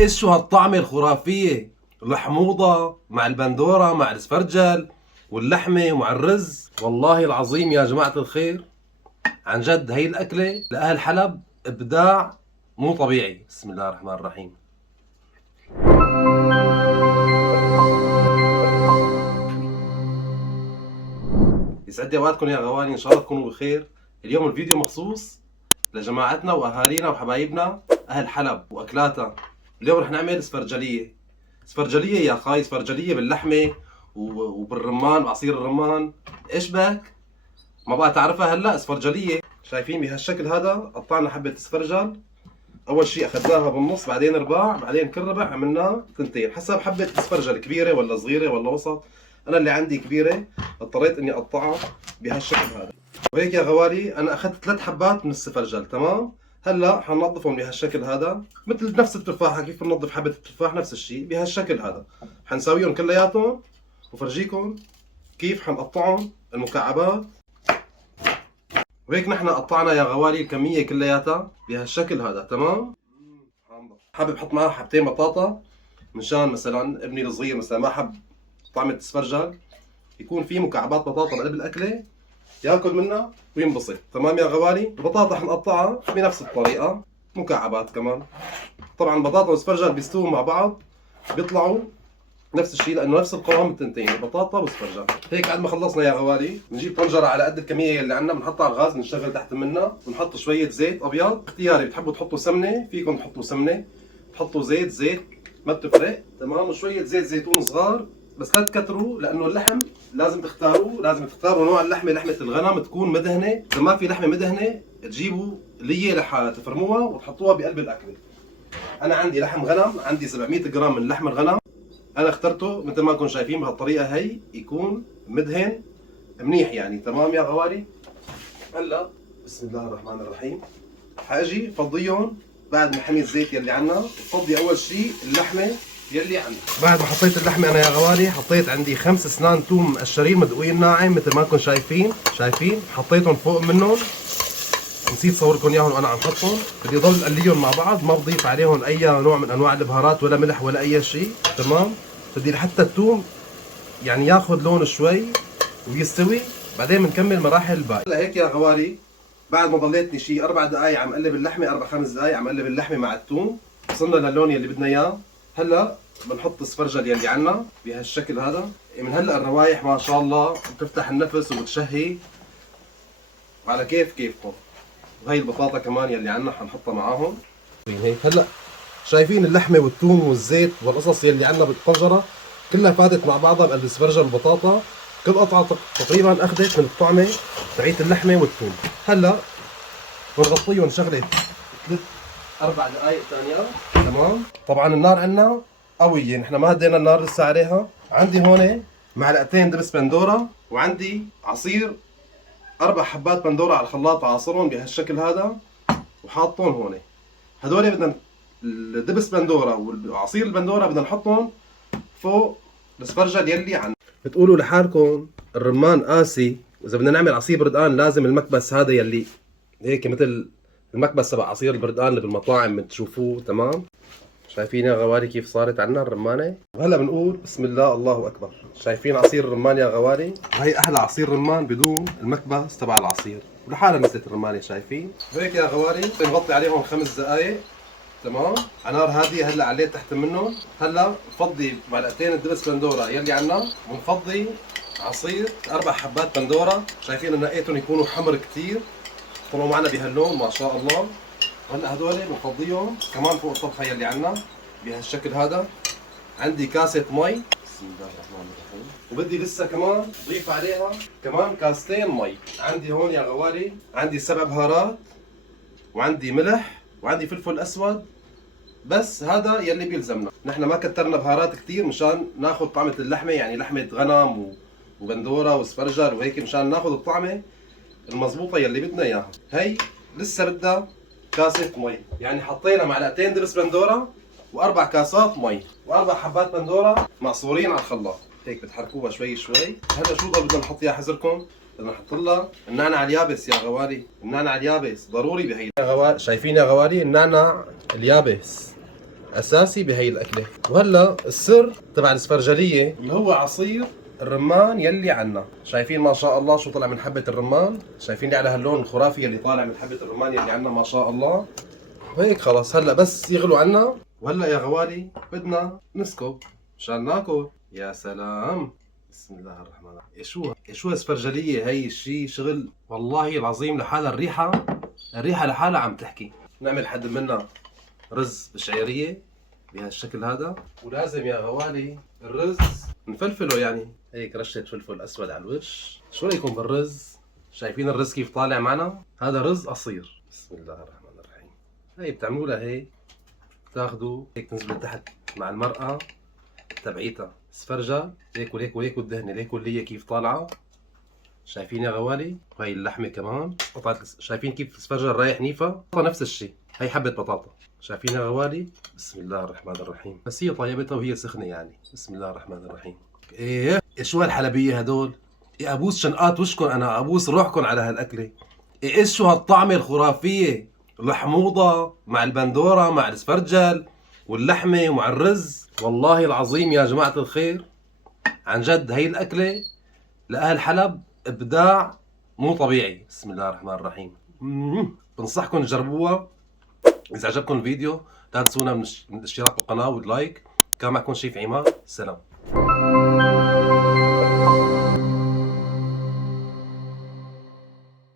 ايش شو هالطعمة الخرافية، الحموضة مع البندورة مع السفرجل واللحمة ومع الرز. والله العظيم يا جماعة الخير، عن جد هي الأكلة لأهل حلب إبداع مو طبيعي. بسم الله الرحمن الرحيم. يسعد لي اوقاتكم يا غوالي، ان شاء الله تكونوا بخير. اليوم الفيديو مخصوص لجماعتنا واهالينا وحبايبنا اهل حلب واكلاتها. اليوم رح نعمل سفرجليه. سفرجليه يا خاي، سفرجليه باللحمه وبالرمان وعصير الرمان. ايش بك؟ ما بقى تعرفها هلا؟ سفرجليه شايفين بهالشكل هذا. قطعنا حبه سفرجل، اول شيء اخذناها بالنص، بعدين رباع، بعدين كل ربع عملناه ثنتين حسب حبه السفرجل، كبيره ولا صغيره ولا وسط. انا اللي عندي كبيره، اضطريت اني اقطعها بهالشكل هذا. وهيك يا غوالي انا اخذت 3 حبات من السفرجل. تمام، هلا حننظفهم بهالشكل هذا، مثل نفس التفاحه كيف بننظف حبه التفاح، نفس الشيء بهالشكل هذا. حنساويهم كلياتهم وفرجيكم كيف حنقطعهم المكعبات. وهيك نحن قطعنا يا غوالي الكميه كلياتها بهالشكل هذا. تمام، حابب احط معها حبتين بطاطا مشان مثلا ابني الصغير مثلا ما حب طعمة السفرجل، يكون في مكعبات بطاطا بقلب الاكله ياكل منها وينبسط. تمام يا غوالي، البطاطا حنقطعها بنفس الطريقه مكعبات كمان. طبعا البطاطا والسفرجل بيستووا مع بعض، بيطلعوا نفس الشيء لانه نفس القوام التنتين، البطاطا والسفرجل. هيك بعد ما خلصنا يا غوالي بنجيب طنجره على قد الكميه اللي عندنا، بنحطها على الغاز، بنشغل تحت منها، بنحط شويه زيت ابيض اختياري، بتحبوا تحطوا سمنه فيكم تحطوا سمنه، تحطوا زيت ما بتفرق. تمام، وشويه زيت زيتون صغار، بس لا تكتروا لانه اللحم لازم تختاروا نوع اللحمه. لحمه الغنم تكون مدهنه، اذا ما في لحمه مدهنه تجيبوا ليه لحالها تفرموها وتحطوها بقلب الاكله. انا عندي لحم غنم، عندي 700 جرام من لحم الغنم، انا اخترته مثل ما انكم شايفين بهالطريقه هي، يكون مدهن منيح يعني. تمام يا غوالي، هلا بسم الله الرحمن الرحيم حاجي فضيهم بعد ما حمي الزيت يلي عنا. بفضي اول شيء اللحمه يلي عندي. بعد ما حطيت اللحمه انا يا غوالي حطيت عندي 5 اسنان توم مقشرين مدقوين ناعم مثل ما انكم شايفين حطيتهم فوق منهم، نسيت صوركم اياهم وانا عم حطهم. بدي ضل قليهم مع بعض، ما بضيف عليهم اي نوع من انواع البهارات ولا ملح ولا اي شيء. تمام، بدي لحتى الثوم يعني ياخذ لون شوي ويستوي، بعدين بنكمل مراحل الباقي. هلا هيك يا غوالي، بعد ما ضليتني شي 4 دقائق عم قلب اللحمه، 4-5 دقائق عم قلب اللحمه مع الثوم، وصلنا للون يلي بدنا اياه. هلا بنحط السفرجل يلي عنا بهالشكل هذا. من هلا الروايح ما شاء الله بتفتح النفس وبتشهي، وعلى كيفكم. وهي البطاطا كمان يلي عنا حنحطها معاهم. هيك هلا شايفين اللحمه والثوم والزيت والقصص يلي عنا بالطنجره كلها فاتت مع بعضها بقلب السفرجل والبطاطا. كل قطعه تقريبا اخذت من الطعمه تبعيت اللحمه والثوم. هلا بنغطيهم شغله 3-4 دقائق ثانيات. تمام، طبعا النار عندنا قويه، نحن ما هدينا النار لسه عليها. عندي هون معلقتين دبس بندوره، وعندي عصير 4 حبات بندوره على الخلاط عاصرهم بهالشكل هذا وحاطهم هون. هدول بدنا الدبس بندوره وعصير البندوره بدنا نحطهم فوق السفرجل يلي عندنا. بتقولوا لحالكم الرمان قاسي، واذا بدنا نعمل عصير بردقان لازم المكبس هذا يلي هيك مثل المكبس تبع عصير البردقان اللي بالمطاعم بتشوفوه. تمام، شايفين يا غوالي كيف صارت عنا الرمانه. وهلا بنقول بسم الله الله اكبر. شايفين عصير الرمان يا غوالي؟ هي احلى عصير رمان بدون المكبس تبع العصير، ولحالها نزلت الرمانه. شايفين هيك يا غوالي؟ بنغطي عليهم 5 دقائق. تمام، على نار هاديه. هلا عليت تحت منهم. هلا بفضي معلقتين الدبس بندوره يلي عنا، ونفضي عصير 4 حبات بندوره. شايفين انا نقيتهم يكونوا حمر كثير، طلعوا معنا بهاللون ما شاء الله. وهلا هدول بنفضيهم كمان فوق الطبخه يلي عنا بهالشكل هذا. عندي كاسه مي، بسم الله الرحمن الرحيم، وبدي لسه كمان ضيف عليها كمان كاستين مي. عندي هون يا غوالي عندي 7 بهارات، وعندي ملح، وعندي فلفل اسود. بس هذا يلي بيلزمنا، نحن ما كترنا بهارات كثير مشان ناخذ طعمه اللحمه، يعني لحمه غنم وبندوره وسفرجل وهيك، مشان ناخذ الطعمه المضبوطه يلي بدنا اياها. هي لسه بدها كاسه مي، يعني حطينا معلقتين دبس بندوره و4 كاسات مي و4 حبات بندوره معصورين على الخلاط. هيك بتحركوها شوي شوي. هلا شو ضل بدنا نحط يا حزركم؟ بدنا نحط لها النعناع اليابس يا النعناع اليابس ضروري بهي يا شايفين يا غوالي النعناع اليابس اساسي بهي الاكله. وهلا السر تبع الاسفرجليه اللي هو عصير الرمان يلي عنا. شايفين ما شاء الله شو طلع من حبه الرمان؟ شايفين على هاللون الخرافي اللي طالع من حبه الرمان يلي عنا ما شاء الله. وهيك خلص هلا بس يغلوا عنا. وهلا يا غوالي بدنا نسكب مشان ناكل. يا سلام، بسم الله الرحمن الرحيم. شو اسفرجليه هي الشيء شغل والله العظيم. لحالها الريحه لحالها عم تحكي. نعمل حد منا رز بشعيريه بهالشكل هذا. ولازم يا غوالي الرز نفلفله، يعني هيك رشه فلفل اسود على الوش. شو رايكم بالرز؟ شايفين الرز كيف طالع معنا؟ هذا رز قصير. بسم الله الرحمن الرحيم. هي بتعملوا لها هيك، تاخذوا هيك تنزلوا تحت مع المرقه تبعيتها اسفرجل هيك وهيك وهيك، والدهنه هيك واللي كيف طالعه. شايفين يا غوالي؟ وهي اللحمه كمان قطعه. شايفين كيف اسفرجل رايح نيفه؟ نفس الشيء. هي حبه بطاطا. شايفين يا غوالي؟ بسم الله الرحمن الرحيم. بس هي طيبتها وهي سخنه يعني. بسم الله الرحمن الرحيم. ايه شو هالحلبيه هدول؟ إيه ابوس شنقات وشكن، انا ابوس روحكن على هالاكله. ايه شو هالطعمه الخرافيه؟ الحموضه مع البندوره مع الاسفرجل واللحمه ومع الرز. والله العظيم يا جماعه الخير عن جد هي الاكله لاهل حلب ابداع مو طبيعي. بسم الله الرحمن الرحيم. بنصحكم تجربوها. اذا عجبكم الفيديو لا تنسونا من الاشتراك بالقناه واللايك. كان معكم شيف عماد. سلام.